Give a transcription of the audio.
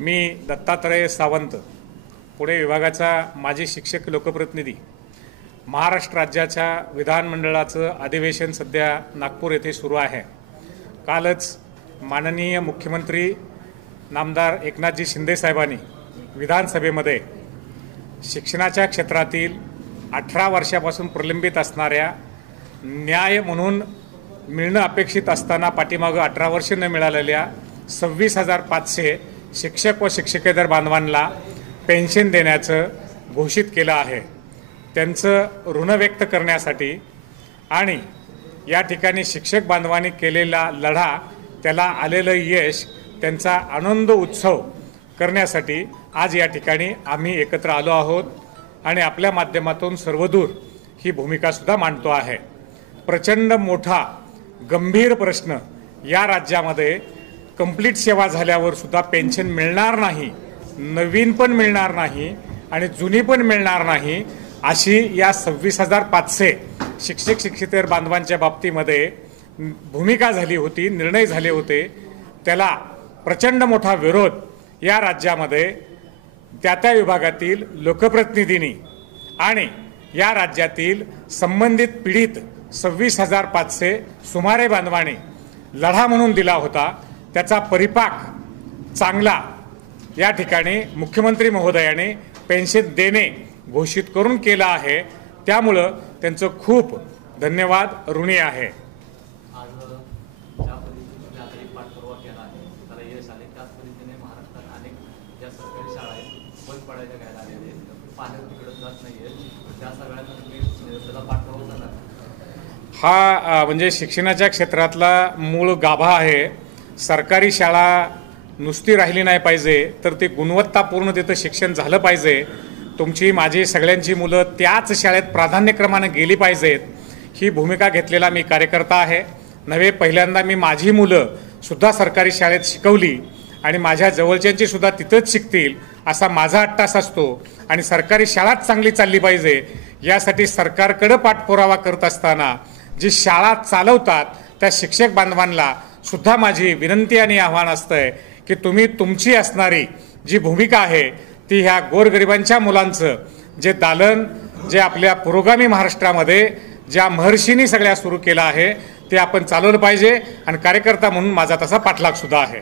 मी दत्तात्रय सावंत, पुणे विभागाचा माजी शिक्षक लोकप्रतिनिधी। महाराष्ट्र राज्याच्या विधानमंडळाचं अधिवेशन सध्या नागपूर येथे सुरू आहे। कालच माननीय मुख्यमंत्री नामदार एकनाथजी शिंदे साहेबांनी विधानसभेमध्ये शिक्षणाच्या क्षेत्रातील 18 वर्षापासून प्रलंबित असणाऱ्या न्याय म्हणून मिळणं अपेक्षित असताना पाठीमागं 18 वर्ष न मिळालेल्या 26,500 शिक्षक व शिक्षकेतर बांधवांना पेन्शन देण्याचं घोषित केलं आहे। त्यांचं ऋण व्यक्त करण्यासाठी आणि या ठिकाणी शिक्षक बांधवांनी केलेला लढा, त्याला आलेलं यश, त्यांचा आनंद उत्सव करण्यासाठी आज या ठिकाणी आम्ही एकत्र आलो आहोत आणि आपल्या माध्यमातून सर्वदूर ही भूमिका सुद्धा मांडतो आहे। प्रचंड मोठा गंभीर प्रश्न, या राज्यामध्ये कंप्लीट सेवा झाल्यावर सुद्धा पेन्शन मिळणार नाही, नवीन पण मिळणार नाही आणि जुनी पण मिळणार नाही, अशी या 26,500 शिक्षक शिक्षकेतर बांधवांच्या बाबतीमध्ये भूमिका झाली होती, निर्णय झाले होते। त्याला प्रचंड मोठा विरोध या राज्यामध्ये त्या विभागातील लोकप्रतिनिधींनी आणि या राज्यातील संबंधित पीडित 26,500 सुमारे बांधवांनी लढा म्हणून दिला होता। त्याचा परिपाक चांगला या ठिकाणी मुख्यमंत्री महोदयाने पेन्शन देणे घोषित करून केला आहे। त्यामुळं त्यांचं खूप धन्यवाद ऋणी आहे। हा म्हणजे शिक्षणाच्या क्षेत्रातला मूळ गाभा आहे। सरकारी शाळा नुसती राहिली नाही पाहिजे, तर ते गुणवत्तापूर्ण तिथं शिक्षण झालं पाहिजे। तुमची माझी सगळ्यांची मुलं त्याच शाळेत प्राधान्यक्रमाने गेली पाहिजेत, ही भूमिका घेतलेला मी कार्यकर्ता आहे। नव्हे, पहिल्यांदा मी माझी मुलं सुद्धा सरकारी शाळेत शिकवली आणि माझ्या जवळच्यांची सुद्धा तिथंच शिकतील असा माझा अट्टास असतो आणि सरकारी शाळाच चांगली चालली पाहिजे यासाठी सरकारकडे पाठपुरावा करत असताना जी शाळा चालवतात त्या शिक्षक बांधवांना सुद्धा माझी विनंती आणि आव्हान असतंय की तुम्ही तुमची असणारी जी भूमिका आहे ती ह्या गोरगरिबांच्या मुलांचं जे दालन, जे आपल्या पुरोगामी महाराष्ट्रामध्ये ज्या महर्षींनी सगळ्या सुरू केलं आहे ते आपण चालवलं पाहिजे आणि कार्यकर्ता म्हणून माझा तसा पाठलाग सुद्धा आहे।